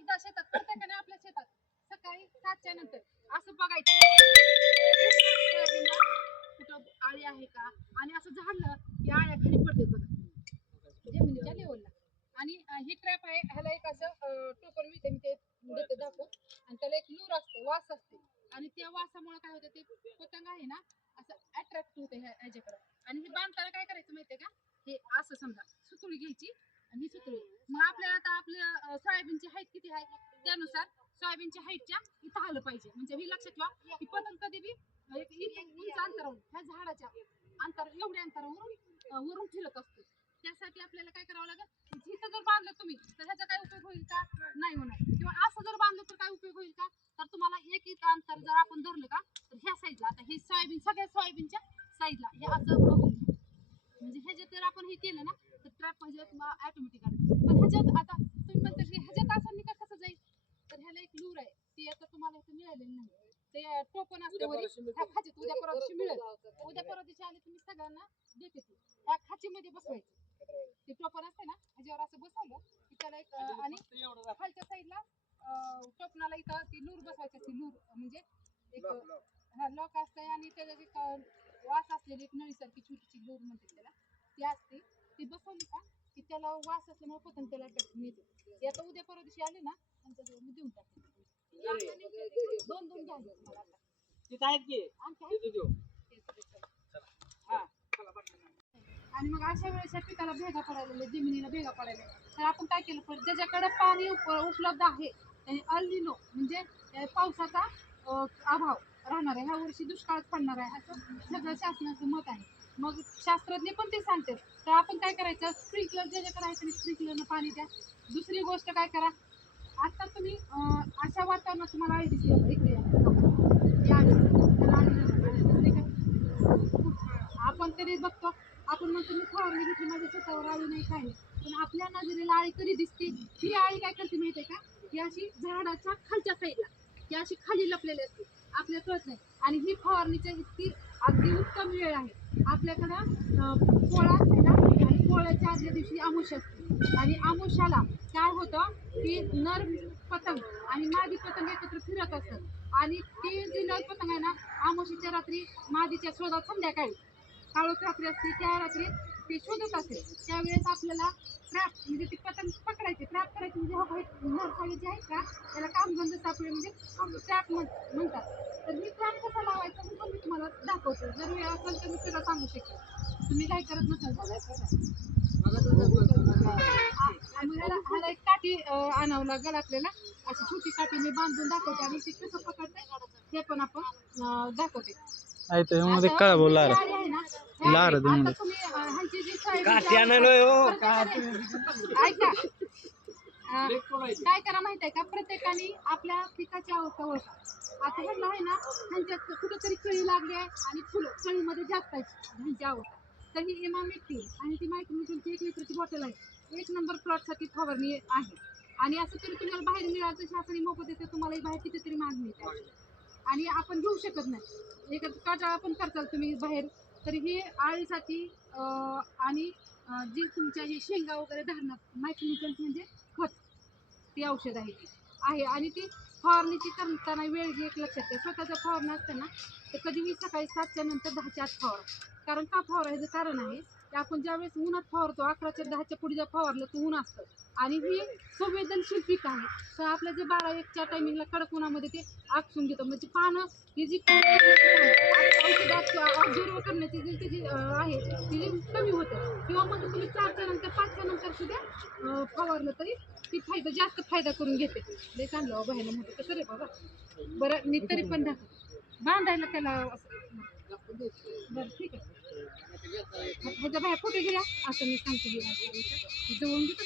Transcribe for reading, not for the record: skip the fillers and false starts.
एकदा शेतात प्रत्येकाने आपल्या शेतात सकाळी 7च्या नंतर असं बघायचं कुठं आळी आहे का, आणि असं झाडलं की आळ्या खाली पडतात बघा जमिनीच्या लेवलला. आणि ही ट्रॅप आहे, ह्याला एक असं टोपण मिळते, मी ते देते दाखवून. आणि त्याला एक लूर असते, वास असते, आणि त्या वासामुळे काय होतं, ते पतंग आहे ना असं अट्रॅक्ट होते ह्याच्याकडे. आणि हे बांधताना काय करायचं माहितीये का, हे असं समजा सुतळी घ्यायची, आणि ही सुतळी मग आपल्याला आता आपल्या सोयाबीनची हाईट किती आहे त्यानुसार सोयाबीनच्या हाईटच्या इथं आलं पाहिजे. म्हणजे हे लक्षात ठेवा की पतंग कधी बी इथं उंच अंतरावरून ह्या झाडाच्या अंतर एवढ्या अंतरावरून वरून फिरत असतो. त्यासाठी आपल्याला काय करावं लागेल, इथं जर बांधलं तुम्ही तर ह्याचा काय उपयोग होईल का, नाही होणार. किंवा असं जर बांधलं तर काय उपयोग होईल का, तर तुम्हाला एक इथं अंतर जर आपण धरलं का, तर ह्या साईडला आता हे सोयाबीन सगळ्या सोयाबीनच्या साईडला हे असं बघून घ्या. म्हणजे ह्याच्यात जर आपण हे केलं ना तर ट्रॅप म्हणजे ऑटोमॅटिक आलं. पण ह्याच्यात आता तुम्ही म्हणता की ह्याच्यात असं निकाल कसं जाईल, तर ह्याला एक लूर आहे, ती आता तुम्हाला इथं मिळालेली नाही. ते टोपण असते वरी, ह्या खाचीत उद्या परवा दिवशी मिळेल. उद्या परवा दिवशी आले तुम्ही सगळ्यांना देते ती ह्या खाचीमध्ये बसवायची. ते टोपण असते ना ह्याच्यावर असं बसवलं की त्याला एक आणि खालच्या साईडला टोपणाला इथं ती लूर बसवायची असते. लूर म्हणजे एक हा लॉक असतंय, आणि त्याच्यात एक वास असलेली एक नळीसारखी छोटीशी लूर म्हणते त्याला, ती असते. ती बसवली का की त्याला वास असल्यामुळे पतंग त्याला मिळते. ते आता उद्या परवा दिवशी आले ना त्यांच्याजवळ मी देऊन टाकते. दोन दोन घ्यायचे तुम्हाला आता. आणि मग अशा वेळेस या पिकाला भेगा पडायला, जमिनीला भेगा पडायला, तर आपण काय केलं पाहिजे, ज्याच्याकडे पाणी उपलब्ध आहे त्याने अल्निनो म्हणजे पावसाचा अभाव राहणार आहे, ह्या वर्षी दुष्काळ पडणार आहे असं सगळं शासनाचं मत आहे. मग शास्त्रज्ञ पण ते सांगतात. तर आपण काय करायचं, स्प्रिंकलर ज्याच्याकडे आहे त्याने स्प्रिंकलरनं पाणी द्या. दुसरी गोष्ट काय करा, आता तुम्ही अशा वातावरणात तुम्हाला आळी दिसली इकडे आपण तरी बघतो, आपण म्हणतो मी फवारणी घेतली माझ्या शेतावर आळी नाही काय नाही, पण आपल्या नजरेला आळी कधी दिसते, ही आळी काय करते माहितीये का, ही अशी झाडाच्या खालच्या साईडला ही अशी खाली लपलेली असते, आपल्याला कळत नाही. आणि ही फवारणीच्या इतकी अगदी उत्तम वेळ आहे. आपल्याकडं पोळा असते ना, आणि पोळ्याच्या आदल्या दिवशी आमुष असते, आणि आमुषाला काय होतं की नर पतंग आणि मादी पतंग एकत्र फिरत असतात, आणि ती जी नर पतंग आहे ना आमुषीच्या रात्री मादीच्या शोधात संध्याकाळी काळोख रात्री असते, त्या रात्री ते शोधत असते. त्यावेळेस आपल्याला ट्रॅप म्हणजे ती पतंग पकडायची, ट्रॅप करायची. म्हणजे नरसाळी जी आहेत का त्याला कामगंध सापळे म्हणजे ट्रॅप म्हणतात. तर मी ट्रॅप कसा लावायचा मी पण तुम्हाला दाखवतो, जर वेळ असेल तर मी सगळं सांगू शकेल. तुम्ही काय करत नसाल ह्याला एक काठी आणावं लागेल आपल्याला, अशी छोटी काठी मी बांधून दाखवते, आणि ती कसं पकडते हे पण आपण दाखवते. मध्ये काय बोलला आहे ना, लार आता तुम्ही ह्यांची जी ऐका, काय करा माहित आहे का, प्रत्येकाने आपल्या पिकाची अवस्था ओळखा. आता ह्यांना आहे ना ह्यांच्यात कुठेतरी कळी लागली आहे, आणि फुलं कळीमध्ये जास्त आहे ह्यांची अवस्था, तर ही इमाम व्यक्ती आणि ती मायक्रोन्यूट्रनची 1 लिटरची बॉटल आहे, 1 नंबर प्लॉटसाठी फवारणी आहे. आणि असं तरी तुम्हाला बाहेर मिळालं, शासनाने मोफत देते, तुम्हाला बाहेर कितीतरी महाग मिळते, आणि आपण घेऊ शकत नाही. एक काटा आपण करताल तुम्ही बाहेर, तर ही आळीसाठी आणि जी तुमच्या ही शेंगा वगैरे धरणार मायक्रोन्यूट्रन्स म्हणजे खत, ती औषध आहे ती आहे. आणि ती फवारणीची करताना वेळ जी एक लक्षात घ्या, स्वतःचा फवारणं असतं ना तर कधीही सकाळी 7च्या नंतर 10च्या आत फवारा. कारण का फवारायचं कारण आहे की आपण ज्यावेळेस उन्हात फवारतो 11च्या 10च्या पुढे जर फवारलं तर ऊन असतं, आणि ही संवेदनशील पीक आहे, तर आपल्या जे 12-1च्या टायमिंगला कडक उन्हामध्ये ते आकसून घेतं. म्हणजे पानं ही जी ऑब्झर्व करण्याची जी त्याची आहे ती कमी होतं. किंवा मग तुम्ही 4च्या नंतर 5च्या नंतर सुद्धा फवारलं तरी ती जास्त फायदा करून घेते. लय चांगलं बघायला म्हणतो कसं रे बाबा. बरं मी तरी पण बांधायला त्याला असं बरं ठीक आहे. ह्याचा बाहेर फोटो घेऊया असं मी सांगते, जवळून घेतो.